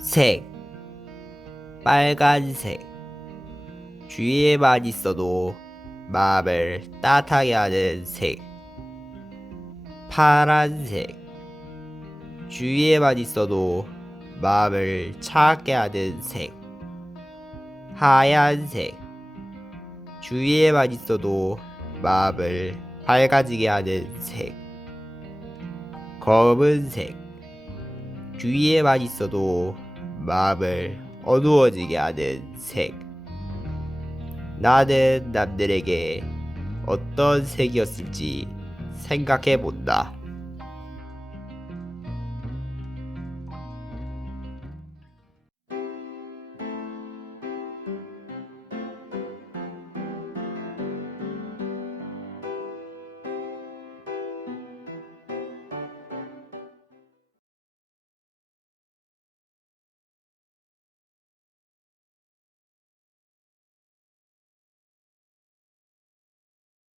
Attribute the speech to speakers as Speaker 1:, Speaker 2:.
Speaker 1: 색 빨간색. 주위에만 있어도 마음을 따뜻하게 하는 색. 파란색. 주위에만 있어도 마음을 차갑게 하는 색. 하얀색. 주위에만 있어도 마음을 밝아지게 하는 색. 검은색. 주위에만 있어도 마음을 어두워지게 하는 색. 나는 남들에게 어떤 색이었을지 생각해 본다.